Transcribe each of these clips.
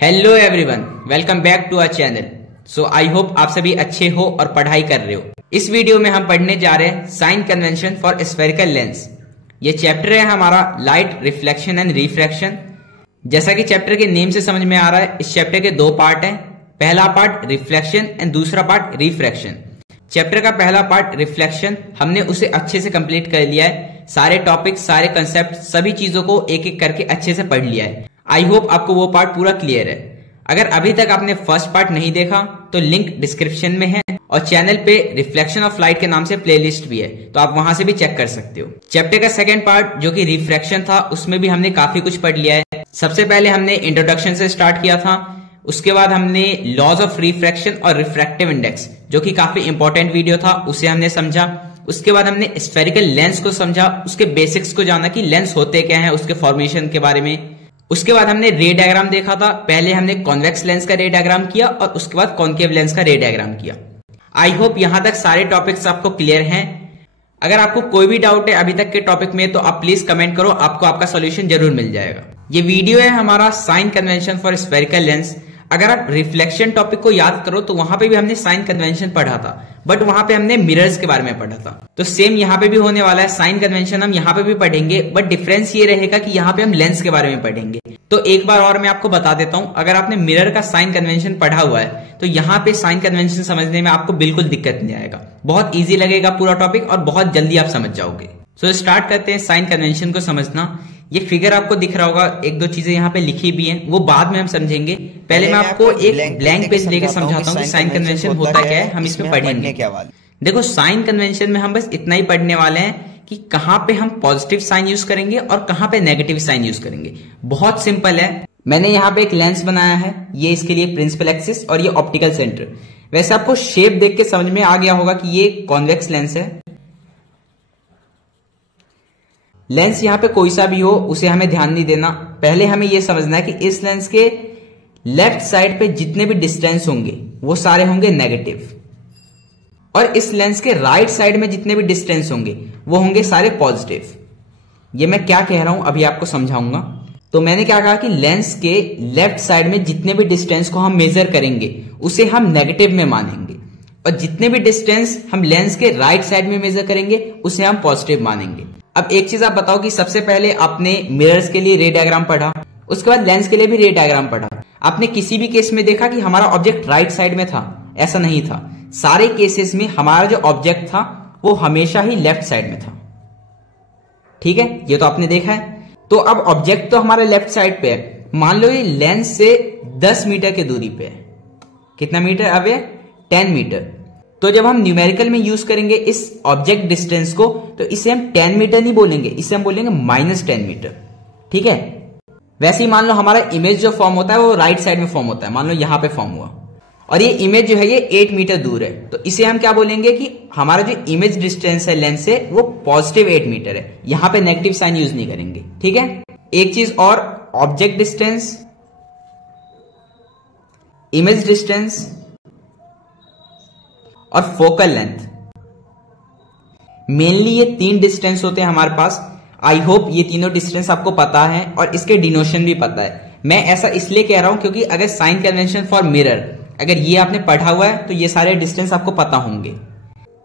Hello everyone, welcome back to our channel. So I hope आप सभी अच्छे हो और पढ़ाई कर रहे हो। इस वीडियो में हम पढ़ने जा रहे हैं sign convention for spherical lens. ये चैप्टर है हमारा लाइट रिफ्लेक्शन एंड रिफ्रैक्शन। जैसा कि चैप्टर के नेम से समझ में आ रहा है, इस चैप्टर के दो पार्ट हैं। पहला पार्ट रिफ्लेक्शन एंड दूसरा पार्ट रिफ्रैक्शन। चैप्टर का पहला पार्ट रिफ्लेक्शन हमने उसे अच्छे से कंप्लीट कर लिया है। सारे टॉपिक, सारे कंसेप्ट, सभी चीजों को एक एक करके अच्छे से पढ़ लिया है। आई होप आपको वो पार्ट पूरा क्लियर है। अगर अभी तक आपने फर्स्ट पार्ट नहीं देखा तो लिंक डिस्क्रिप्शन में है और चैनल पे रिफ्लेक्शन ऑफ लाइट के नाम से प्लेलिस्ट भी है, तो आप वहां से भी चेक कर सकते हो। चैप्टर का सेकंड पार्ट जो कि रिफ्रैक्शन था, उसमें भी हमने काफी कुछ पढ़ लिया है। सबसे पहले हमने इंट्रोडक्शन से स्टार्ट किया था, उसके बाद हमने लॉज ऑफ रिफ्रैक्शन और रिफ्रैक्टिव इंडेक्स जो कि काफी इंपॉर्टेंट वीडियो था, उसे हमने समझा। उसके बाद हमने स्फेरिकल लेंस को समझा, उसके बेसिक्स को जाना कि लेंस होते क्या हैं, उसके फॉर्मेशन के बारे में। उसके बाद हमने रे डायग्राम देखा था। पहले हमने कॉन्वेक्स लेंस का रे डायग्राम किया और उसके बाद कॉन्केव लेंस का रे डायग्राम किया। आई होप यहां तक सारे टॉपिक्स आपको क्लियर हैं। अगर आपको कोई भी डाउट है अभी तक के टॉपिक में तो आप प्लीज कमेंट करो, आपको आपका सॉल्यूशन जरूर मिल जाएगा। ये वीडियो है हमारा sign convention for spherical lens. अगर आप रिफ्लेक्शन टॉपिक को याद करो तो वहां पे भी हमने साइन कन्वेंशन पढ़ा था, बट वहां पे हमने मिरर्स के बारे में पढ़ा था। तो सेम यहां पे भी होने वाला है, साइन कन्वेंशन हम यहां पे भी पढ़ेंगे, बट डिफरेंस ये रहेगा कि यहां पे हम लेंस के बारे में पढ़ेंगे। तो एक बार और मैं आपको बता देता हूं, अगर आपने मिरर का साइन कन्वेंशन पढ़ा हुआ है तो यहां पे साइन कन्वेंशन समझने में आपको बिल्कुल दिक्कत नहीं आएगा। बहुत ईजी लगेगा पूरा टॉपिक और बहुत जल्दी आप समझ जाओगे। सो स्टार्ट करते हैं साइन कन्वेंशन को समझना। ये फिगर आपको दिख रहा होगा, एक दो चीजें यहाँ पे लिखी भी हैं, वो बाद में हम समझेंगे। पहले मैं आपको एक ब्लैंक पेज लेके समझाता हूँ कि साइन कन्वेंशन होता क्या है, हम इसमें पढ़ेंगे। देखो, साइन कन्वेंशन में हम बस इतना ही पढ़ने वाले हैं कि कहाँ पे हम पॉजिटिव साइन यूज करेंगे और कहाँ पे नेगेटिव साइन यूज करेंगे। बहुत सिंपल है। मैंने यहाँ पे एक लेंस बनाया है, ये इसके लिए प्रिंसिपल एक्सिस और ये ऑप्टिकल सेंटर। वैसे आपको शेप देख के समझ में आ गया होगा कि ये कॉन्वेक्स लेंस है। लेंस यहां पे कोई सा भी हो उसे हमें ध्यान नहीं देना। पहले हमें यह समझना है कि इस लेंस के लेफ्ट साइड पे जितने भी डिस्टेंस होंगे वो सारे होंगे नेगेटिव, और इस लेंस के राइट साइड में जितने भी डिस्टेंस होंगे वो होंगे सारे पॉजिटिव। ये मैं क्या कह रहा हूं अभी आपको समझाऊंगा। तो मैंने क्या कहा कि लेंस के लेफ्ट साइड में जितने भी डिस्टेंस को हम मेजर करेंगे उसे हम नेगेटिव में मानेंगे, और जितने भी डिस्टेंस हम लेंस के राइट साइड में मेजर करेंगे उसे हम पॉजिटिव मानेंगे। अब एक चीज आप बताओ कि सबसे पहले आपने मिरर्स के लिए रे डायग्राम पढ़ा, उसके बाद लेंस के लिए भी रे डायग्राम पढ़ा। आपने किसी भी केस में देखा कि हमारा ऑब्जेक्ट राइट साइड में था? ऐसा नहीं था। सारे केसेस में हमारा जो ऑब्जेक्ट था वो हमेशा ही लेफ्ट साइड में था। ठीक है, ये तो आपने देखा है। तो अब ऑब्जेक्ट तो हमारे लेफ्ट साइड पे है। मान लो ये लेंस से 10 मीटर की दूरी पे है। कितना मीटर अवे? 10 मीटर। तो जब हम न्यूमेरिकल में यूज करेंगे इस ऑब्जेक्ट डिस्टेंस को, तो इसे हम 10 मीटर नहीं बोलेंगे, इसे हम बोलेंगे -10 मीटर। ठीक है। वैसे ही मान लो हमारा इमेज जो फॉर्म होता है वो राइट साइड में फॉर्म होता है। मान लो यहां पे फॉर्म हुआ और ये इमेज जो है ये 8 मीटर दूर है, तो इसे हम क्या बोलेंगे कि हमारा जो इमेज डिस्टेंस है लेंस से वो पॉजिटिव 8 मीटर है। यहां पे नेगेटिव साइन यूज नहीं करेंगे। ठीक है। एक चीज और, ऑब्जेक्ट डिस्टेंस, इमेज डिस्टेंस और फोकल लेंथ, मेनली ये 3 डिस्टेंस होते हैं हमारे पास। आई होप ये तीनों डिस्टेंस आपको पता है और इसके डिनोशन भी पता है। मैं ऐसा इसलिए कह रहा हूं क्योंकि अगर साइन कन्वेंशन फॉर मिरर अगर ये आपने पढ़ा हुआ है तो ये सारे डिस्टेंस आपको पता होंगे।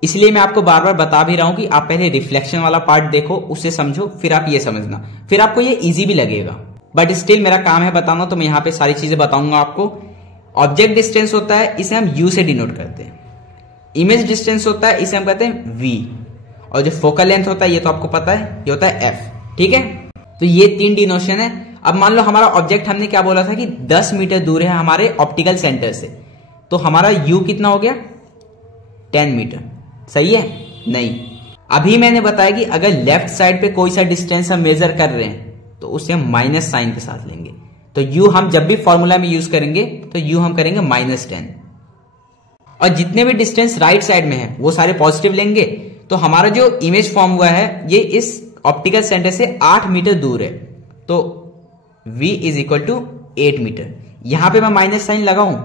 इसलिए मैं आपको बार बार बता भी रहा हूं कि आप पहले रिफ्लेक्शन वाला पार्ट देखो, उसे समझो, फिर आप ये समझना, फिर आपको ये इजी भी लगेगा। बट स्टिल मेरा काम है बताना, तो मैं यहां पे सारी चीजें बताऊंगा आपको। ऑब्जेक्ट डिस्टेंस होता है, इसे हम यू से डिनोट करते हैं। इमेज डिस्टेंस होता है, इसे हम कहते हैं v, और जो फोकल लेंथ होता है ये तो आपको पता है, ये होता है f। ठीक है। तो ये 3 डिनोशन है। अब मान लो हमारा ऑब्जेक्ट, हमने क्या बोला था कि 10 मीटर दूर है हमारे ऑप्टिकल सेंटर से, तो हमारा u कितना हो गया? 10 मीटर। सही है? नहीं, अभी मैंने बताया कि अगर लेफ्ट साइड पे कोई सा डिस्टेंस हम मेजर कर रहे हैं तो उसे हम माइनस साइन के साथ लेंगे। तो u हम जब भी फॉर्मूला में यूज करेंगे तो u हम करेंगे -10, और जितने भी डिस्टेंस राइट साइड में है वो सारे पॉजिटिव लेंगे। तो हमारा जो इमेज फॉर्म हुआ है ये इस ऑप्टिकल सेंटर से 8 मीटर दूर है, तो v = 8 मीटर। यहां पे मैं माइनस साइन लगाऊं